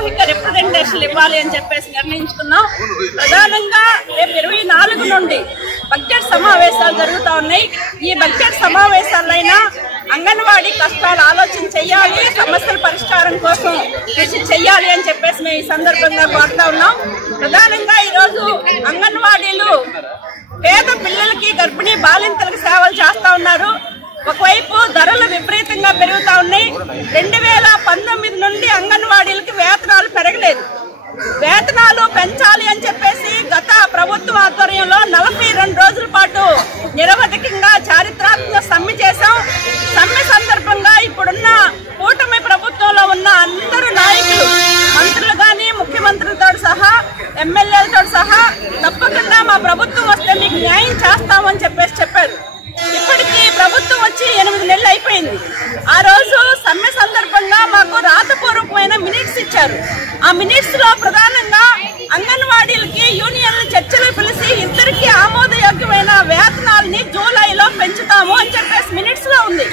సామూహిక రిప్రజెంటేషన్ ఇవ్వాలి అని చెప్పేసి నిర్ణయించుకున్నాం. ప్రధానంగా రేపు 24 నుండి బడ్జెట్ సమావేశాలు జరుగుతూ ఉన్నాయి. ఈ బడ్జెట్ సమావేశాలైనా అంగన్వాడీ కష్టాలు ఆలోచన చెయ్యాలి, సమస్యల పరిష్కారం కోసం కృషి చెయ్యాలి అని చెప్పేసి మేము ఈ సందర్భంగా కోరుతా ఉన్నాం. ప్రధానంగా ఈరోజు అంగన్వాడీలు పేద పిల్లలకి, గర్భిణీ బాలింతలకు సేవలు చేస్తా ఉన్నారు. ఒకవైపు ధరలు విపరీతంగా పెరుగుతా ఉన్నాయి. 2019 నుండి అంగన్వాడీలకి వేతనాలు పెరగలేదు. వేతనాలు పెంచాలి అని చెప్పేసి గత ప్రభుత్వ ఆధ్వర్యంలో 42 రోజుల పాటు నిరవధికంగా చారిత్రాత్మక సమ్మె చేశాం. సమ్మె సందర్భంగా ఇప్పుడున్న కూటమి ప్రభుత్వంలో ఉన్న అందరూ నాయకులు, మంత్రులు కానీ, ముఖ్యమంత్రులతో సహా, ఎమ్మెల్యేలతో సహా తప్పకుండా మా ప్రభుత్వం వస్తే మీకు న్యాయం చేస్తామని చెప్పారు. ఇప్పటికీ ప్రభుత్వం వచ్చి 8 నెలలు అయిపోయింది. ఆ రోజు సమ్మె సందర్భంగా మాకు రాతపూర్వకమైన మినిట్స్ ఇచ్చారు. ఆ మినిట్స్ లో ప్రధానంగా అంగన్వాడీలకి యూనియన్ల చర్చలు పిలిచి ఇద్దరికి ఆమోదయోగ్యమైన వేతనాలని జూలైలో పెంచుతాము అని చెప్పేసి మినిట్స్ లో ఉంది.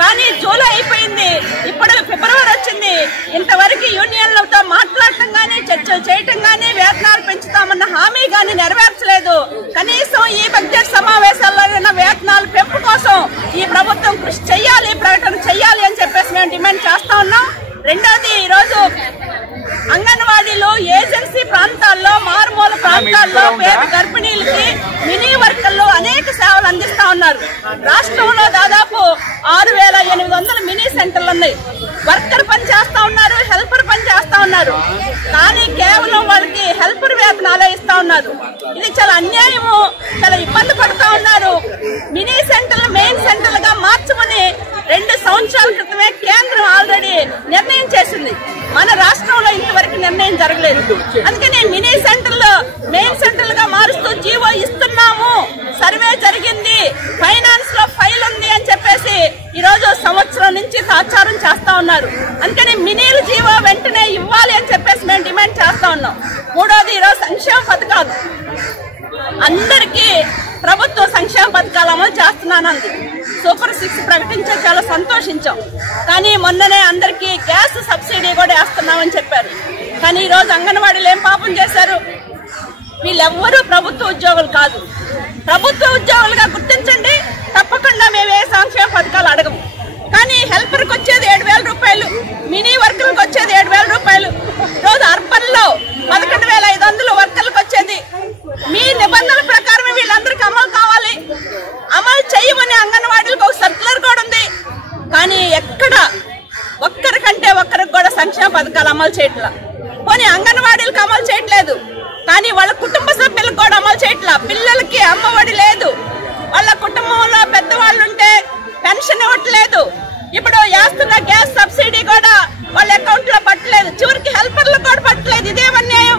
కానీ జూలై అయిపోయింది, ఇప్పుడు ఫిబ్రవరి వచ్చింది. ఇంతవరకు యూనియన్లతో మాట్లాడటం గానీ, చర్చలు చేయటం గానీ, వేతనాలు పెంచుతామన్న హామీ గానీ నెరవేర్చలేదు. కనీసం ఈ బడ్జెట్ సమావేశాల్లో వేతనాల పెంపు కోసం ఈ ప్రభుత్వం కృషి చెయ్యాలి, ప్రకటన చెయ్యాలి అని చెప్పేసి మేము డిమాండ్ చేస్తా ఉన్నాం. రెండోది, ఈరోజు అంగన్వాడీలు ఏజెన్సీ ప్రాంతాల్లో, మారుమూల ప్రాంతాల్లో పేద గర్భిణీలకి మినీ వర్కర్లు అనేక సేవలు అందిస్తా ఉన్నారు. రాష్ట్రంలో దాదాపు 6800 మినీ సెంటర్లు ఉన్నాయి. వర్కర్ పని చేస్తా ఉన్నారు, హెల్పర్ పని చేస్తా ఉన్నారు. కానీ కేవలం వాళ్ళకి హెల్పర్ వేతనాలే ఇస్తా ఉన్నారు. ఇది చాలా అన్యాయము, చాలా ఇబ్బంది పడుతూ ఉన్నారు. మినీ సెంటర్లు మెయిన్ సెంటర్లుగా మార్చమని 2 సంవత్సరాల క్రితమే కేంద్రం ఆల్రెడీ నిర్ణయం చేసింది. మన రాష్ట్రంలో ఇంతవరకు నిర్ణయం జరగలేదు. అందుకని మినీ సెంటర్లు మెయిన్ సెంటర్లుగా మారుస్తూ జీవో ఇస్తున్నాము, సర్వే జరిగింది, ఫైనాన్స్ లో ఫైల్ ఉంది అని చెప్పేసి ఈరోజు సంవత్సరం నుంచి తాచారం చేస్తా ఉన్నారు. అందుకని మినీలు జీవో వెంటనే ఇవ్వాలి అని చెప్పేసి మేము డిమాండ్ చేస్తా ఉన్నాం. మూడోది, ఈరోజు సంక్షేమ పథకాలు అందరికీ ప్రభుత్వ సంక్షేమ పథకాలు అమలు చేస్తున్నానంది. సూపర్ 6 ప్రకటించే చాలా సంతోషించాం. కానీ మొన్ననే అందరికీ గ్యాస్ సబ్సిడీ కూడా వేస్తున్నామని చెప్పారు. కానీ ఈరోజు అంగన్వాడీలు ఏం పాపం చేశారు? వీళ్ళెవ్వరూ ప్రభుత్వ ఉద్యోగులు కాదు. ప్రభుత్వ ఉద్యోగులుగా గుర్తించండి, తప్పకుండా మేము ఏ సంక్షేమ పథకాలు అడగము. కానీ హెల్పర్కి వచ్చేది 7000 రూపాయలు, మినీ వర్కర్కి వచ్చేది 7000 రూపాయలు. రోజు అర్బన్ లో 11500 వర్కర్లకు వచ్చేది. మీ నిబంధనల ప్రకారమే వీళ్ళందరికీ అమలు కావాలి. అమలు చేయమని అంగన్వాడీలకు ఒక సర్క్యులర్ కూడా ఉంది. కానీ ఎక్కడ ఒక్కరికంటే ఒక్కరికి కూడా సంక్షేమ పథకాలు అమలు చేయట్లా. పోనీ అంగన్వాడీలకు అమలు చేయట్లేదు, కానీ వాళ్ళ కుటుంబ సభ్యులకు కూడా అమలు చేయట్లా. పిల్లలకి అమ్మఒడి లేదు, వాళ్ళ కుటుంబంలో పెద్దవాళ్ళు ఉంటే పెన్షన్ ఇవ్వట్లేదు. ఇప్పుడు వేస్తున్న గ్యాస్ సబ్సిడీ కూడా వాళ్ళ అకౌంట్ లో పట్టలేదు, చివరికి హెల్పర్లు కూడా పట్టలేదు. ఇదేం అన్యాయం?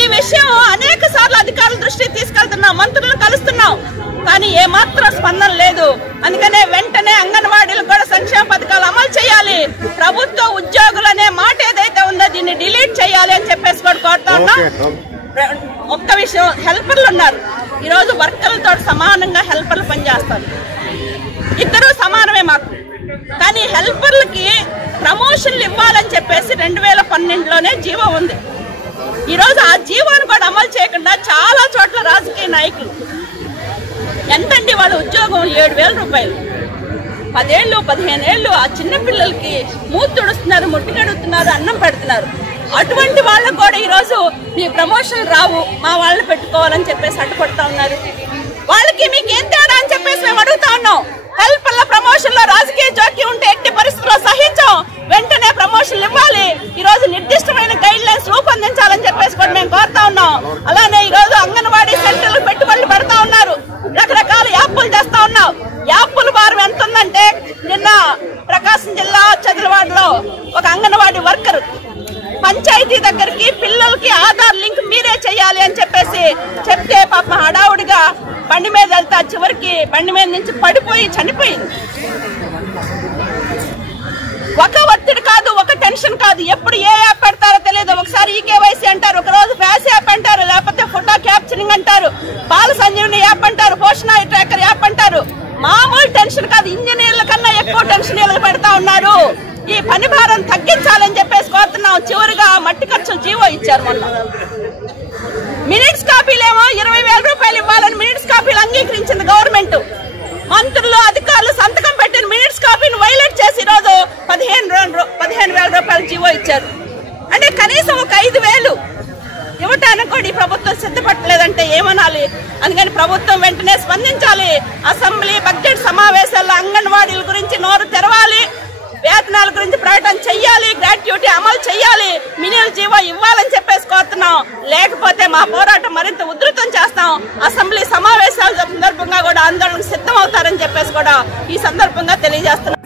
ఈ విషయం అనేక సార్లు అధికారుల దృష్టికి తీసుకెళ్తున్నాం, మంత్రులను కలుస్తున్నాం, కానీ ఏమాత్రం స్పందన లేదు. అందుకనే వెంటనే అంగన్వాడీలు కూడా సంక్షేమ పథకాలు అమలు చేయాలి. ప్రభుత్వ ఉద్యోగులు అనే మాట ఏదైతే ఉందో దీన్ని డిలీట్ చేయాలి అని చెప్పేసి కూడా కోరుతా ఉన్నాం. ఒక్క విషయం, హెల్పర్లు ఉన్నారు. ఈరోజు వర్కర్లతో సమానంగా హెల్పర్లు పనిచేస్తారు, ఇద్దరు సమానమే మాకు. కానీ హెల్పర్లకి ప్రమోషన్లు ఇవ్వాలని చెప్పేసి 2012లోనే జీవో ఉంది. ఈరోజు ఆ జీవోను కూడా అమలు చేయకుండా చాలా చోట్ల రాజకీయ నాయకులు ఎంతండి వాళ్ళ ఉద్యోగం 7000 రూపాయలు, 10 ఏళ్ళు 15 ఏళ్ళు ఆ చిన్న పిల్లలకి మూతి తుడుస్తున్నారు, ముట్టి కడుగుతున్నారు, అన్నం పెడుతున్నారు. అటువంటి వాళ్ళకు కూడా ఈరోజు మీ ప్రమోషన్ రావు, మా వాళ్ళని పెట్టుకోవాలని చెప్పేసి అడ్డుపడుతూ ఉన్నారు. వాళ్ళకి మీకు ఏం తేడా అని చెప్పేసి మేము అడుగుతా ఉన్నాం. హెల్పర్ల ప్రమోషన్ లో రాజకీయ జోక్యం ఉంటే ఎట్టి పరిస్థితుల్లో సహించాం. వెంటనే ప్రమోషన్లు ఇవ్వాలి. ఈ రోజు నిర్దిష్టమైన గైడ్ లైన్స్ రూపొందించాలని చెప్పేసి కూడా మేము కోరుతా ఉన్నాం. అలానే ఈ రోజు అంగన్వాడీ సెంటర్లకు పెట్టుబడులు పెడతా ఉన్నారు, రకరకాల యాప్లు చేస్తా ఉన్నాం. యాప్ల భారం ఎంత ఉందంటే, నిన్న ప్రకాశం జిల్లా చంద్రవాడలో ఒక అంగన్వాడీ వర్కర్ పంచాయతీ దగ్గరికి పిల్లలకి ఆధార్ లింక్ మీరే చేయాలి అని చెప్పేసి చెప్తే పాప హడావుడిగా బండి మీద వెళ్తా చివరికి బండి మీద నుంచి పడిపోయి చనిపోయింది. ఒక ఒత్తిడి కాదు, ఒక టెన్షన్ కాదు, ఎప్పుడు ఏ యాప్ పెడతారో తెలియదు. ఒకసారి ఈకేవైసీ అంటారు, ఒక రోజు ఫ్యాస్ యాప్ అంటారు, లేకపోతే ఫోటో క్యాప్చరింగ్ అంటారు, బాల సంజీవని యాప్ అంటారు, పోషణ ట్రాకర్ యాప్ అంటారు. మామూలు టెన్షన్ కాదు, ఇంజనీర్ల కన్నా ఎక్కువ టెన్షన్ పెడతా ఉన్నారు. ఈ పని భారం తగ్గించాలని చెప్పేసి కోరుతున్నాం. చివరిగా మట్టి ఖర్చు ఇచ్చారు. మొన్న మినిట్స్ కాపీలేమో 20,000 రూపాయలు ఇవ్వాలని మినిట్స్ కాపీలు అంగీకరించింది గవర్నమెంట్. మంత్రులు అధికారులు సంతకం పెట్టిన మినిట్స్ కాపీని వైలేట్ చేసి ఈరోజు 15,000 రూపాయలు జీవో ఇచ్చారు. అంటే కనీసం ఒక 5,000 ఇవ్వటానికి కూడా ఈ ప్రభుత్వం సిద్ధపడలేదంటే ఏమనాలి? అందుకని ప్రభుత్వం వెంటనే స్పందించాలి. అసెంబ్లీ బడ్జెట్ సమావేశాల్లో అంగన్వాడీల గురించి నోరు తెరవాలి, వేతనాల గురించి ప్రకటన చెయ్యాలి, గ్రాట్యుటీ అమలు చెయ్యాలి, మినిమం జీవో ఇవ్వాలని చెప్పేసి కోరుతున్నాం. లేకపోతే మా పోరాటం మరింత ఉధృతం చేస్తాం. అసెంబ్లీ సమావేశాల సందర్భంగా కూడా ఆందోళనకు సిద్ధం అవుతారని చెప్పేసి కూడా ఈ సందర్భంగా తెలియజేస్తున్నాం.